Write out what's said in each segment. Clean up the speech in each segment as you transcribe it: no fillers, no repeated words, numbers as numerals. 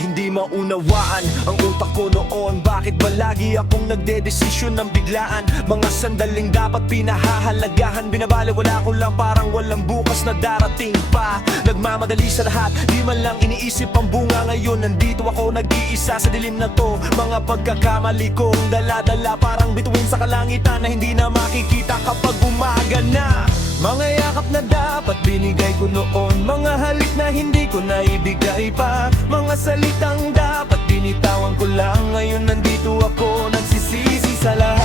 Hindi maunawaan ang utak ko noon. Bakit ba lagi akong nagdedesisyon ng biglaan? Mga sandaling dapat pinahahalagahan, binabaliwala ko lang parang walang bukas na darating pa. Nagmamadali sa lahat, di man lang iniisip ang bunga. Ngayon nandito ako nag-iisa sa dilim na to. Mga pagkakamali kong dala-dala, parang bituin sa kalangitan na hindi na makikita kapag umaga na. Mga yakap na dapat binigay ko noon, mga halik na hindi ko naibigay pa, mga salitang dapat binitawan ko lang. Ngayon nandito ako nagsisisi sa lahat.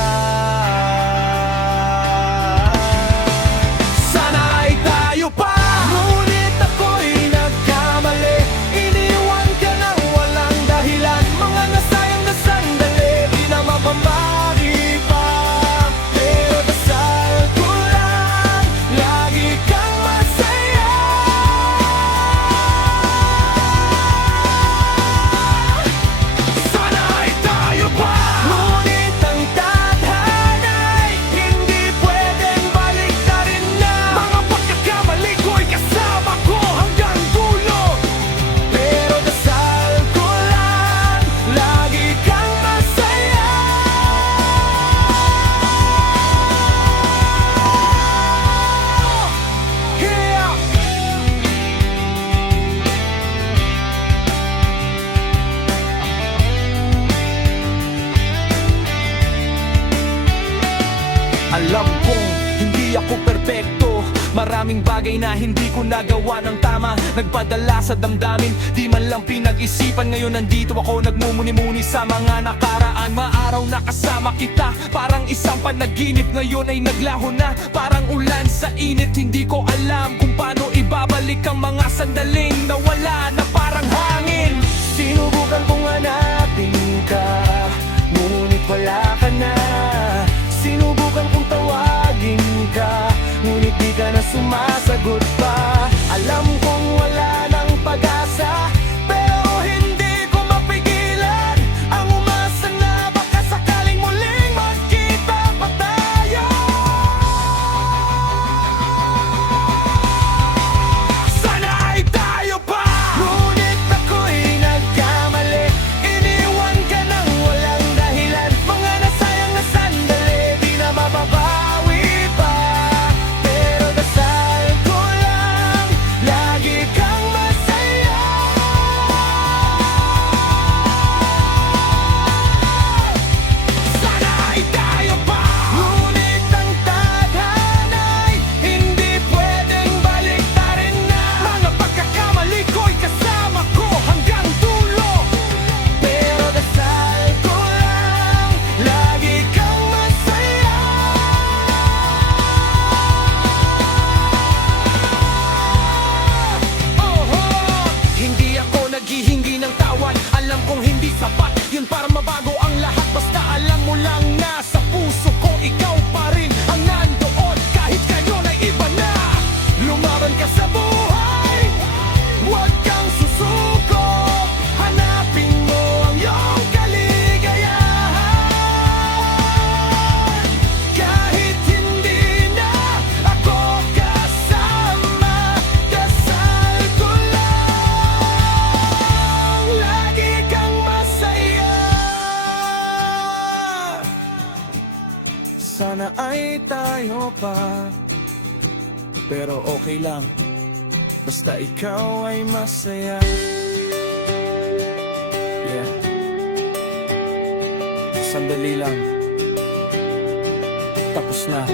Sana ay tayo pa, ngunit ako'y nagkamali. Iniwan ka nang walang dahilan, mga nasayang na sandali, di na mapapari pa. Pero dasal ko lang, lagi kang masaya. Sana ay tayo pa, ngunit ang tadhana'y hindi pwedeng baliktarin na. Mga pagkakamali ko'y kasama ko hanggang dulo. Pero dasal ko lang, lagi kang masaya. Yeah! Alam kong hindi ako perpekto, maraming bagay na hindi ko nagawa ng tama. Nagpadala sa damdamin, di man lang pinag-isipan. Ngayon nandito ako nagmumuni-muni sa mga nakaraan. Maaraw na kasama kita, parang isang panaginip. Ngayon ay naglaho na, parang ulan sa init. Hindi ko alam kung paano ibabalik ang mga sandaling nawala na parang hangin. Sinubukan kong hanapin ka, ngunit wala ka na. Sinubukan kong tawagin ka, ngunit di ka na sumasagot pa. Alam kong wala nang pag-asa, pero hindi ko mapigilan ang umasa na baka sakaling muling magkita pa tayo. Sana ay tayo pa, ngunit ako'y nagkamali. Iniwan ka nang walang dahilan, mga nasayang na sandali, di na mababawi pa. Pero dasal ko lang, lagi kang masaya. Sana ay tayo pa, ngunit ang tadhana'y hindi pwedeng baliktarin na. Mga pagkakamali ko'y kasama ko hanggang dulo. Pero dasal ko lang, lagi kang masaya. Hindi ako naghihingi ng tawad, alam kong hindi sapat yun para mabago ang lahat. Basta alam mo lang na sa puso ko ikaw pa rin ang nandoon, kahit ngayon ay iba na. Lumaban ka sa buhay, huwag kang susuko. Hanapin mo ang iyong kaligayahan. Kahit hindi na ako kasama, dasal ko lang, lagi kang masaya. Sana ay tayo pa, pero okay lang, basta ikaw ay masaya. Yeah. Sandali lang, tapos na.